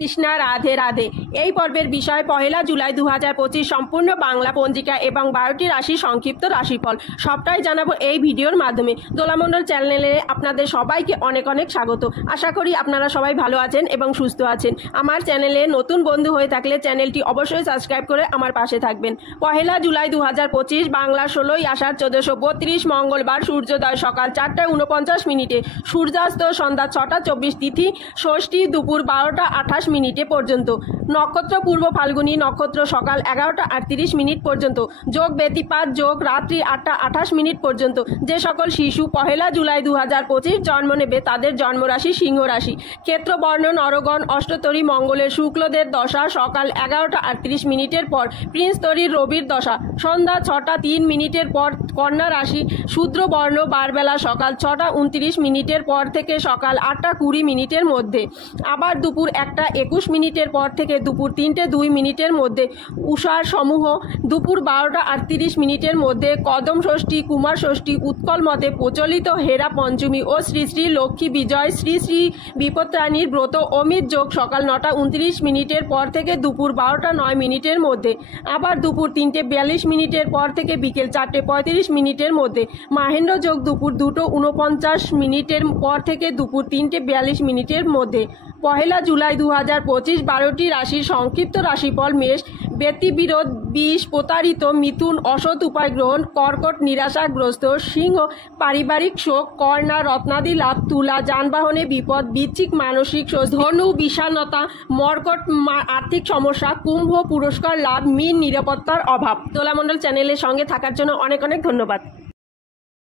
কৃষ্ণা রাধে রাধে। এই পর্বের বিষয় 1 জুলাই 2025 সম্পূর্ণ বাংলা পঞ্জিকা এবং 12টি রাশির সংক্ষিপ্ত রাশিফল সবটাই জানাবো এই ভিডিওর মাধ্যমে। দোলামণ্ডল চ্যানেলে আপনাদের সবাইকে অনেক অনেক স্বাগত। আশা করি আপনারা সবাই ভালো আছেন এবং সুস্থ আছেন। আমার চ্যানেলে নতুন বন্ধু হয়ে থাকলে চ্যানেলটি অবশ্যই সাবস্ক্রাইব করে আমার পাশে থাকবেন। 1 জুলাই 2025 বাংলা 16ই আষাঢ় 1432 মঙ্গলবার, সূর্যোদয় সকাল 4:49, সূর্যাস্ত সন্ধ্যা 6:24, তিথি ষষ্ঠী দুপুর 12:28 মিনিটে পর্যন্ত, নক্ষত্র পূর্ব ফাল্গুনী নক্ষত্র সকাল 11:38 পর্যন্ত, যোগ ব্যতিপাত যোগ রাত্রি 8:28 পর্যন্ত। যে সকল শিশু 1 জুলাই 2025 জন্ম নেবে তাদের জন্মরাশি সিংহ রাশি। ক্ষেত্র বর্ণ নরগণ অষ্টতরী মঙ্গলের শুক্লদের দশা সকাল 11:38 পর, প্রিন্সতরীর রবির দশা সন্ধ্যা 6:03 পর কন্যা রাশি। শূদ্র বর্ণ বারবেলা সকাল 6:29 পর থেকে সকাল 8:20 মধ্যে, আবার দুপুর 1:21 পর থেকে দুপুর 3:02 মধ্যে। উষার সমূহ দুপুর 12:38 মধ্যে। কদম ষষ্ঠী, কুমার ষষ্ঠী, উৎকল মতে প্রচলিত হেরা পঞ্চমী ও শ্রী শ্রী লক্ষ্মী বিজয় শ্রী শ্রী বিপত্রাণীর ব্রত অমিত যোগ সকাল 9:29 পর থেকে দুপুর 12:09 মধ্যে, আবার দুপুর 3:42 পর থেকে বিকেল 4:35 মধ্যে। মাহেন্দ্র যোগ দুপুর 2:49 পর থেকে দুপুর 3:42 মধ্যে। 1 জুলাই 2025 12টি রাশির সংক্ষিপ্ত রাশিফল। মেষ ব্যতিবিরোধ, বিষ প্রতারিত, মিথুন অসৎ উপায় গ্রহণ, কর্কট নিরাশাগ্রস্ত, সিংহ পারিবারিক শোক, কন্যা রত্নাদি লাভ, তুলা যানবাহনে বিপদ, বৃশ্চিক মানসিক স্বস্তি, ধনু বিষণ্ণতা, মর্কট আর্থিক সমস্যা, কুম্ভ পুরস্কার লাভ, মীন নিরাপত্তার অভাব। দোলামণ্ডল চ্যানেলের সঙ্গে থাকার জন্য অনেক অনেক ধন্যবাদ।